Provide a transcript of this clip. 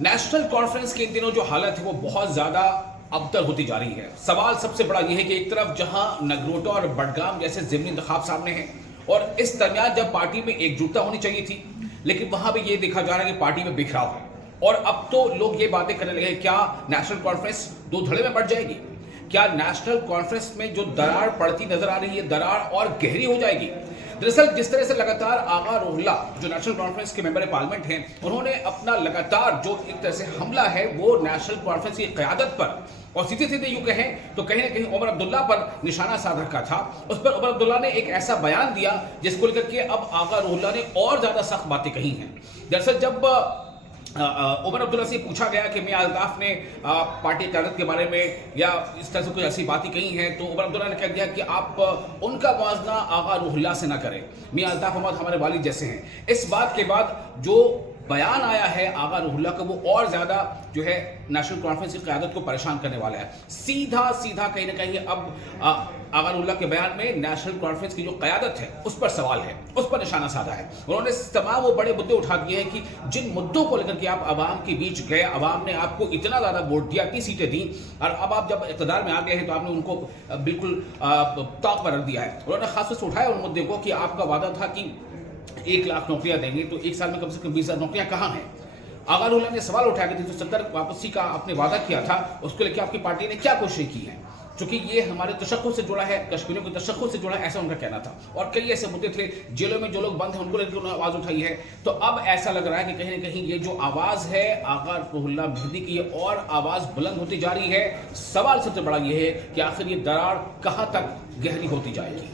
National conference के इन दिनों जो हालत है वो बहुत ज्यादा अबतर होती जा रही है। सवाल सबसे बड़ा यह है कि एक तरफ जहां नगरोटा और बडगाम जैसे ज़िमनी इंतखाब सामने हैं और इस दरमियान जब पार्टी में एकजुटता होनी चाहिए थी, लेकिन वहां भी ये देखा जा रहा है कि पार्टी में बिखराव है। और अब तो लोग ये बातें करने लगे, क्या नेशनल कॉन्फ्रेंस दो धड़े में बढ़ जाएगी? क्या नेशनल कॉन्फ्रेंस में जो दरार पड़ती नजर आ रही है, दरार और गहरी हो जाएगी? दरअसल जिस तरह से लगातार आगा रोहिल्ला जो नेशनल कॉन्फ्रेंस के मेंबर पार्लियामेंट हैं, उन्होंने अपना लगातार जो एक तरह से हमला है वो नेशनल कॉन्फ्रेंस की क़यादत पर और सीधे सीधे यूं कहें तो कहीं ना कहीं उमर अब्दुल्ला पर निशाना साध रखा था। उस पर उमर अब्दुल्ला ने एक ऐसा बयान दिया जिसको लेकर के अब आगा रोहिल्ला ने और ज्यादा सख्त बातें कही हैं। दरअसल जब उमर अब्दुल्ला से पूछा गया कि मियां अल्ताफ ने पार्टी क़यादत के बारे में या इस तरह से कुछ ऐसी बातें कही हैं, तो उमर अब्दुल्ला ने कह दिया कि आप उनका मुआवजा आगा रोहिल्ला से ना करें, मियां अल्ताफ अहमद हमारे वालिद जैसे हैं। इस बात के बाद जो बयान आया है आगा रोहिल्ला का वो और ज्यादा जो है नेशनल कॉन्फ्रेंस की क़यादत को परेशान करने वाला है। सीधा सीधा कहीं ना कहीं अब आगा रोहिल्ला के बयान में नेशनल कॉन्फ्रेंस की जो क़यादत है उस पर सवाल है, उस पर निशाना साधा है। उन्होंने तमाम वो बड़े मुद्दे उठा दिए हैं कि जिन मुद्दों को लेकर के आप आवाम के बीच गए, आवाम ने आपको इतना ज्यादा वोट दिया, इतनी सीटें दी, और अब आप जब इक़्तिदार में आ गए हैं तो आपने उनको बिल्कुल ताक पर रख दिया है। उन्होंने खास से उठाया उन मुद्दे को कि आपका वादा था कि 1 लाख नौकरियां देंगे, तो एक साल में कम से कम 20,000 नौकरियां कहाँ हैं? आगा रोहिल्ला ने सवाल उठाया कि 370 वापसी का आपने वादा किया था, उसको लेकर आपकी पार्टी ने क्या कोशिश की है? चूंकि ये हमारे तशक्कुस से जुड़ा है, कश्मीरियों के तशक्कुस से जुड़ा है, ऐसा उनका कहना था। और कई ऐसे मुद्दे थे, जेलों में जो लोग बंद हैं उनको लेकर उन्होंने आवाज़ उठाई है। तो अब ऐसा लग रहा है कि कहीं ना कहीं ये जो आवाज़ है आगा रोहिल्ला मेहदी की और आवाज़ बुलंद होती जा रही है। सवाल सबसे बड़ा ये है कि आखिर ये दरार कहाँ तक गहरी होती जाएगी।